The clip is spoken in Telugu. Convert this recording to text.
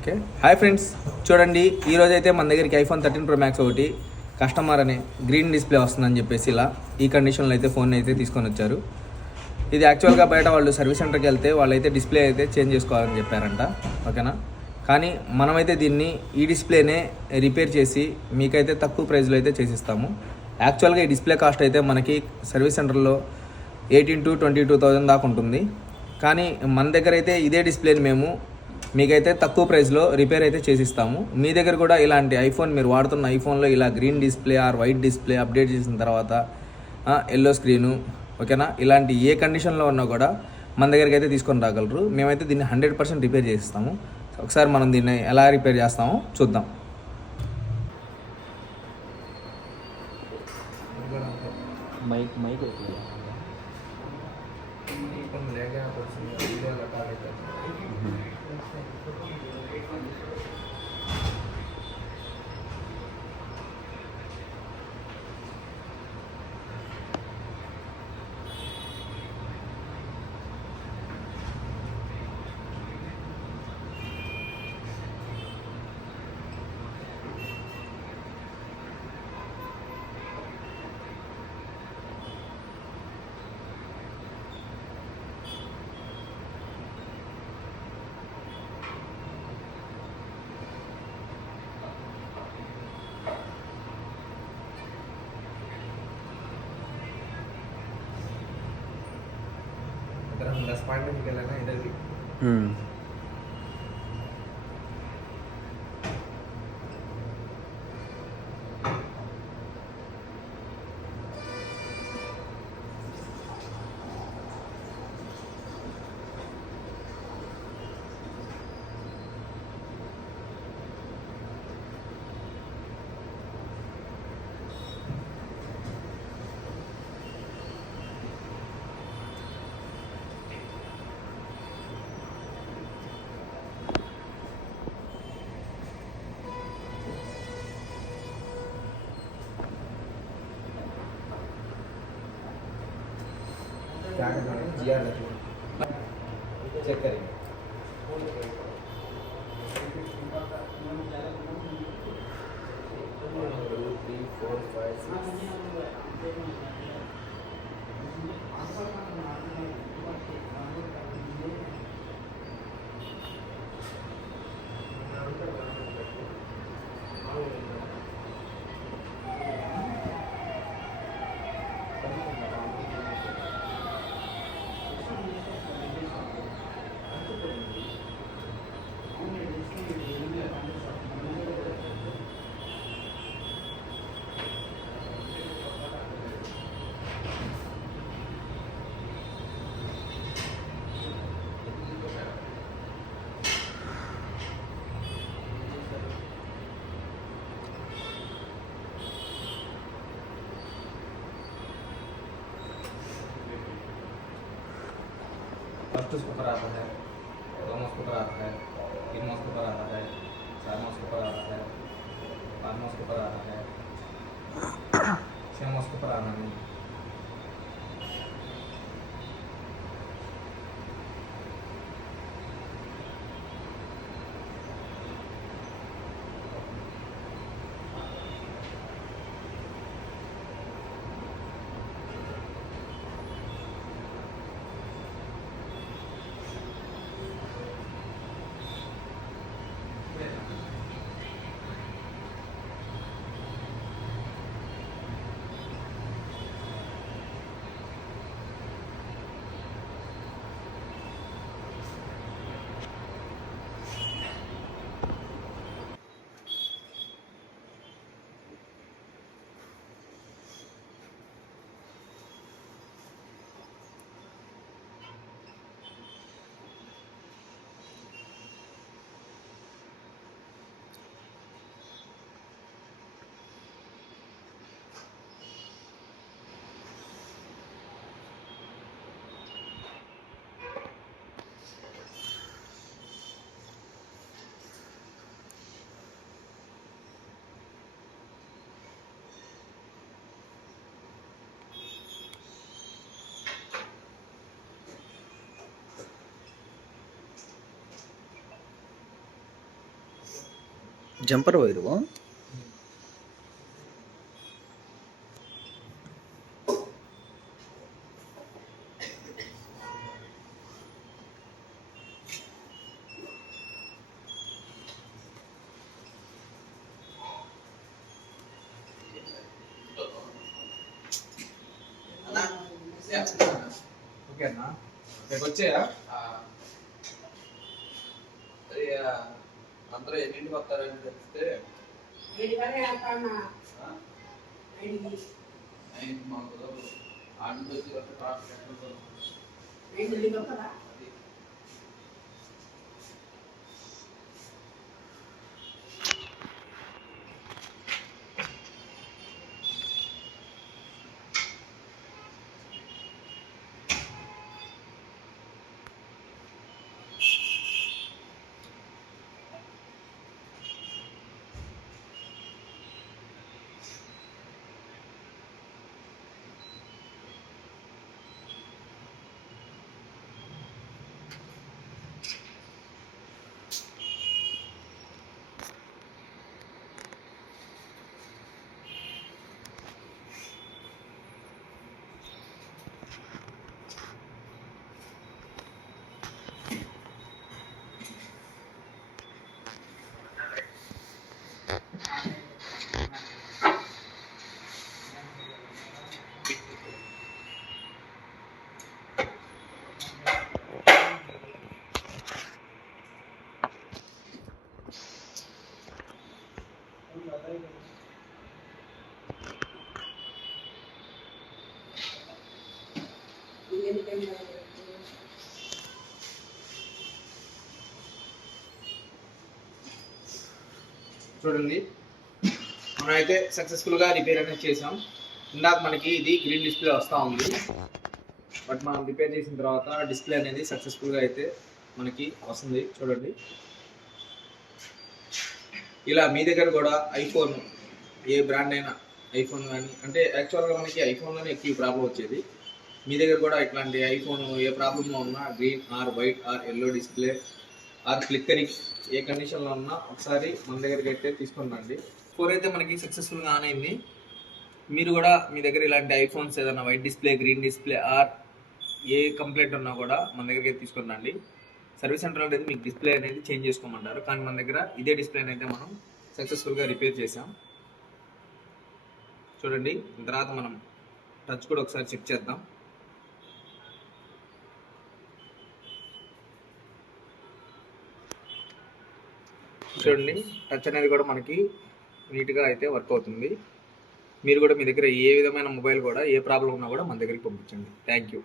Okay, hi friends. చూడండి, ఈరోజు అయితే మన దగ్గరికి ఐఫోన్ 13 Pro Max ఒకటి కస్టమర్ అనే గ్రీన్ డిస్ప్లే వస్తుందని చెప్పేసి ఇలా ఈ కండిషన్లో అయితే ఫోన్ అయితే తీసుకొని వచ్చారు. ఇది యాక్చువల్గా బయట వాళ్ళు సర్వీస్ సెంటర్కి వెళ్తే వాళ్ళైతే డిస్ప్లే అయితే చేంజ్ చేసుకోవాలని చెప్పారంట. ఓకేనా, కానీ మనమైతే దీన్ని ఈ డిస్ప్లేనే రిపేర్ చేసి మీకైతే తక్కువ ప్రైస్లో అయితే చేసిస్తాము. యాక్చువల్గా ఈ డిస్ప్లే కాస్ట్ అయితే మనకి సర్వీస్ సెంటర్లో 18,000 to 22,000 దాకా ఉంటుంది. కానీ మన దగ్గర అయితే ఇదే డిస్ప్లేని మేము మీకైతే తక్కువ ప్రైస్లో రిపేర్ అయితే చేసిస్తాము. మీ దగ్గర కూడా ఇలాంటి ఐఫోన్ మీరు వాడుతున్న ఐఫోన్లో ఇలా green display or white display update చేసిన తర్వాత ఎల్లో స్క్రీను, ఓకేనా, ఇలాంటి ఏ కండిషన్లో ఉన్నా కూడా మన దగ్గరికి అయితే తీసుకొని రాగలరు. మేమైతే దీన్ని 100% రిపేర్ చేసిస్తాము. ఒకసారి మనం దీన్ని ఎలా రిపేర్ చేస్తామో చూద్దాం. మైక్ इधर भी चेक करेंगे. फर्स्ट उसके ऊपर आता है, दो उसके ऊपर आता है, तीन उसके ऊपर आता है, चार उसके ऊपर आता है, पाँच उसके ऊपर आता है, छः उसके ऊपर आना नहीं. జంపర్ వైరు ఓకేనా రేపు వచ్చాయా అందరూ ఎన్నింటికి వస్తారని తెలిస్తే మాకు ఆంటీ వచ్చి ట్రాఫిక్ చూడండి మనమైతే సక్సెస్ఫుల్గా రిపేర్ అనేది చేసాం. ఇందాక మనకి ఇది గ్రీన్ డిస్ప్లే వస్తూ ఉంది, బట్ మనం రిపేర్ చేసిన తర్వాత డిస్ప్లే అనేది సక్సెస్ఫుల్గా అయితే మనకి వస్తుంది. చూడండి ఇలా మీ దగ్గర కూడా ఐఫోన్ ఏ బ్రాండ్ అయినా ఐఫోన్ కానీ, అంటే యాక్చువల్గా మనకి ఐఫోన్లోనే ఎక్కువ ప్రాబ్లం వచ్చేది. మీ దగ్గర కూడా ఇట్లాంటి ఐఫోన్ ఏ ప్రాబ్లంలో ఉన్నా green or white or yellow display or flickering ఏ కండిషన్లో ఉన్నా ఒకసారి మన దగ్గరికి అయితే తీసుకొని రండి. ఫోన్ అయితే మనకి సక్సెస్ఫుల్గా ఆన్ అయింది. మీరు కూడా మీ దగ్గర ఇలాంటి ఐఫోన్స్ ఏదైనా white display green display or ఏ కంప్లైంట్ ఉన్నా కూడా మన దగ్గరికి అయితే తీసుకొని రండి. సర్వీస్ సెంటర్ అనేది మీకు డిస్ప్లే అనేది చేంజ్ చేసుకోమంటారు, కానీ మన దగ్గర ఇదే డిస్ప్లేని అయితే మనం సక్సెస్ఫుల్గా రిపేర్ చేసాం. చూడండి తర్వాత మనం టచ్ కూడా ఒకసారి చెక్ చేద్దాం. చూడండి టచ్ అనేది కూడా మనకి నీట్గా అయితే వర్క్ అవుతుంది. మీరు కూడా మీ దగ్గర ఏ విధమైన మొబైల్ కూడా ఏ ప్రాబ్లం ఉన్నా కూడా మన దగ్గరికి పంపించండి. Thank you.